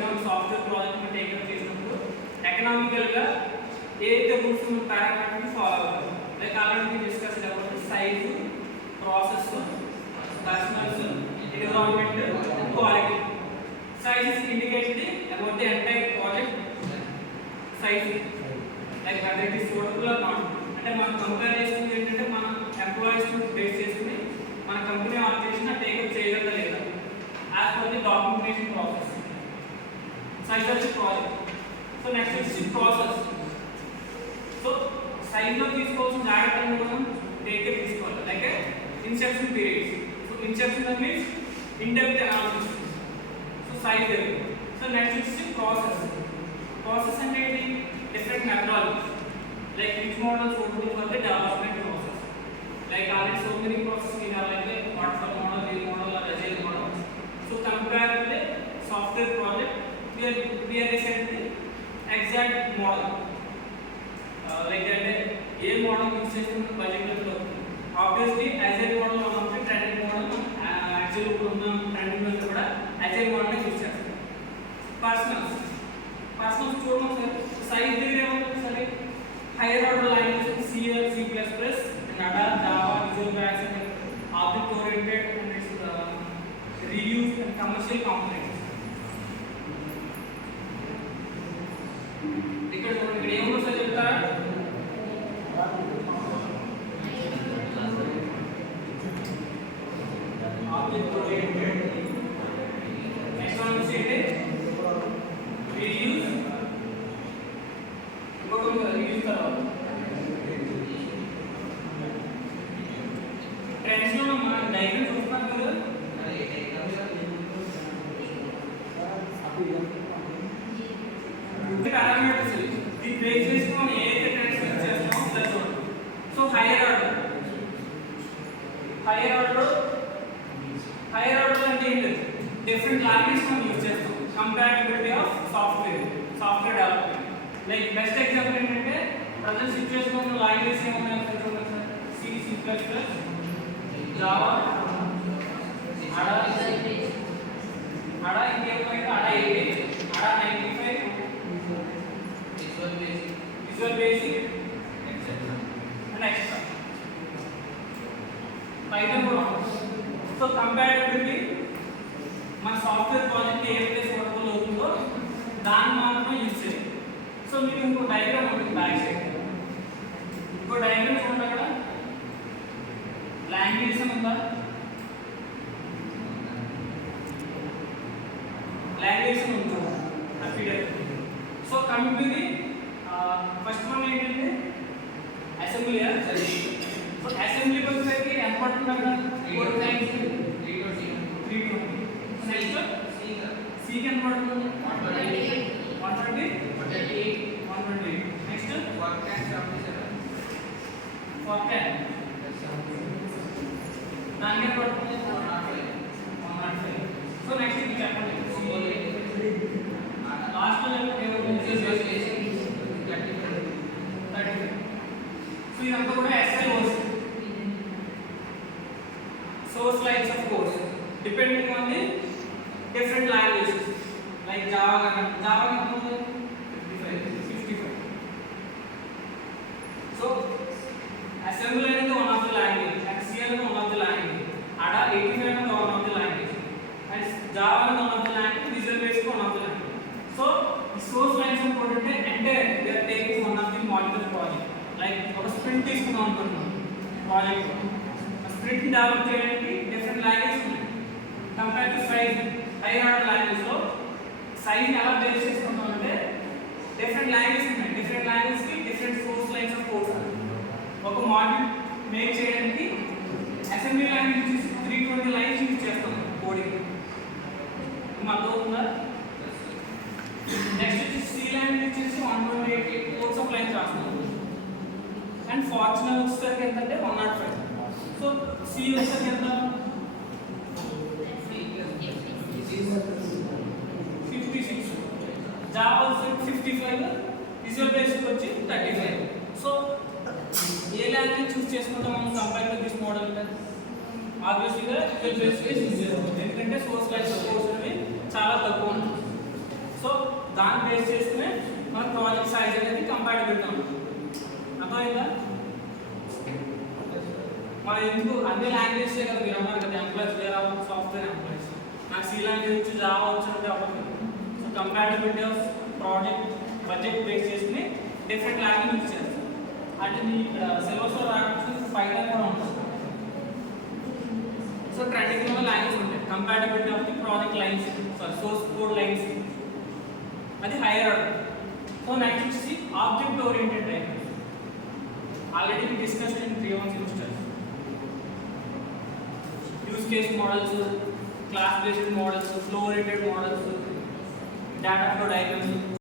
మనం software project take up చేసినప్పుడు ఎకనామికల్గా ఏదైతే రూల్స్ పారామీటర్ని ఫాలో అవ్వాలి. Like already discuss about size, process, customers, environment, quality. Size is indicated about the entire project size, like whether it is suitable or not. అంటే మనం కంపేర్ చేస్తుంది ఏంటంటే మన ఎంప్లాయీస్ బేస్ చేసుకుని మన కంపెనీ ఆర్గనైజేషన్ టేకప్ చేయగలదా లేదా as per the documentation process. Size of the project. So next వచ్చి ప్రాసెస్. సో సైజ్లో తీసుకోవాల్సిన జాగ్రత్తలు మనం టేకప్ తీసుకోవాలి. Like Inception periods. So Inception means in depth analysis. Size level. So next is the process. Process and different methodologies. Like which model is suitable for the development process. Like already so many processes we have like waterfall model, wheel model, or agile model. So compared with the software project, we are set the exact model. Like that, a model use chestunna budget lo. Obviously, agile model one of the trending model, agile unna trending lo kuda agile model use chestam. Personals చూడడం sir size దగ్గర ఏమవుతుంది sir higher order languages C, C++, NADA, Java, Visual Basic, Object Oriented and its reuse and commercial components. ఇక్కడ ఏమో సార్ చెప్తారా object oriented. Next one వచ్చి ఏంటి reuse. reuse తర్వాత ట్రెండ్స్ లో మనం డయాగ్రామ్ చూస్తున్నాం కదా పారామీటర్స్ ఇది బేస్ చేసుకొని మనం ఏదైతే ట్రెండ్స్ యూజ్ చేస్తామో అది చూడండి. సో హైయర్ ఆర్డర్ అంటే ఏంటి డిఫరెంట్ లాంగ్వేజ్ మనం యూజ్ చేస్తాం. Compatibility of software development. Like best example ఏంటంటే ప్రజెంట్ సిచువేషన్ లో లాంగ్వేజ్ ఏమన్నా చూడండి sir C, C++, Java, ADA ఇంకేమైతే ADA 80, ADA 95, Visual Basic, and extra. Python కూడా. సో కంపాటిబిలిటీ మన సాఫ్ట్వేర్ ప్రాజెక్ట్ ఏదైతే సూటబుల్ అవుతుందో దాన్ని మాత్రమే యూజ్ చేయాలి. సో మీకు ఇంకో డయాగ్రామ్ ఉంటుంది బ్యాక్ సైడ్. ఇంకో డయాగ్రామ్ చూడండి అక్కడ లాంగ్వేజ్ ఉందా లాంగ్వేజ్ ఉందా feeder. So coming to the first one ఏంటంటే అసెంబ్లీ. సో అసెంబ్లీకి వచ్చేసరికి ఎంత పడుతుంది అక్కడ 4 టైమ్స్ 320. నెక్స్ట్ C కి ఎంత పడుతుంది 120 నెక్స్ట్ 410 దానికి ఎంత పడుతుంది 105. సో నెక్స్ట్ ఇది చెప్పండి లాస్ట్ లో చెప్పండి 35. సో ఇదంతా కూడా SLOs, source lines of course, depending on the different languages. Like Java 55. So assembly is one of the language, SCL is one of the language, ADA 85 is one of the language, and Java is one of the language, Visual Basic is one of the language. So the source lines important entire we are taking one of the modular project. Like ఒక sprint తీసుకుందాం అనుకుంటున్నాం project. sprint develop చేయడానికి different languages ఉన్నాయి. Compare to size hire order language లో సైజ్ ఎలా బేస్ చేసుకుంటాం అంటే different languages ఉన్నాయి. డిఫరెంట్ లాంగ్వేజ్ కి different source lines of code. ఒక మాడ్యూల్ మేక్ చేయడానికి assembly language use 320 lines use చేస్తాం కోడింగ్. అర్థమవుతుందా? నెక్స్ట్ వచ్చి సి లాంగ్వేజ్ వచ్చేసి 128 కోడ్స్ ఆఫ్ లైన్స్ రాస్తాం. అండ్ ఫార్చునర్ వచ్చేసరికి ఏంటంటే 105. సో సి వచ్చేసరికి ఎంత 56, Java వచ్చేసరికి 55, Visual Basic వచ్చి 35. సో ఏ లాంగ్వేజ్ చూస్ చేసుకుంటాం మనం compare to this model? Obviously Visual Basic is easier ఎందుకంటే సోర్స్ లైన్స్ ఆఫ్ కోడ్స్ అనేవి చాలా తక్కువ ఉంటుంది. బేస్ చేసుకునే మన ప్రాజెక్ట్ సైజ్ అనేది కంపాటబిలిటీ ఉంటుంది. అర్థమైందా? మరి ఎందుకు అన్ని లాంగ్వేజెస్ కదా మీరు అన్నారు కదా, ఎంప్లాయీస్ వేరే సాఫ్ట్వేర్ ఎంప్లాయీస్, నాకు సి లాంగ్వేజ్ వచ్చి జావా వచ్చినట్టు అవ్వదు. So compatibility of project budget base చేసుకుని డిఫరెంట్ లాంగ్వేజ్ యూజ్ చేస్తారు. అంటే మీ ఇక్కడ సిలబస్లో రాకపోతే పైథాన్ కూడా ఉంటుంది. సో ట్రెండింగ్ లాంగ్వేజ్ ఉంటాయి. Compatibility of the project lines, source code lines, అది హైయర్ ఆర్డర్. సో నెక్స్ట్ వచ్చి object oriented diagrams. Already we discussed in previous semesters. Use case models, class based models, flow oriented models, data flow diagrams.